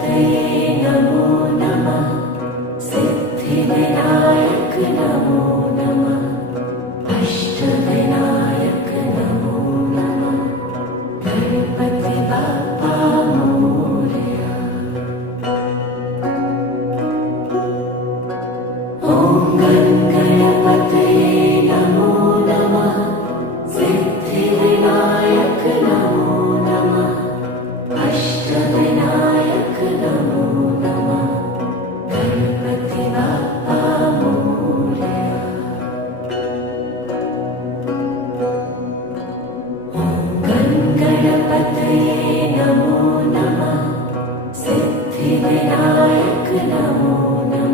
तये नमो नमः। सिद्धिविनायक नमो नमः। अष्टविनायक नमो नमः। गणपति बाप्पा मोरया। ॐ गणपतये नमो नमः। सिद्धिविनायक नमो नमः। अष्टविनायक नमो नमः। गणपति बाप्पा मोरया। ॐ गणपतये नमो नमः। सिद्धिविनायक नमो नमः।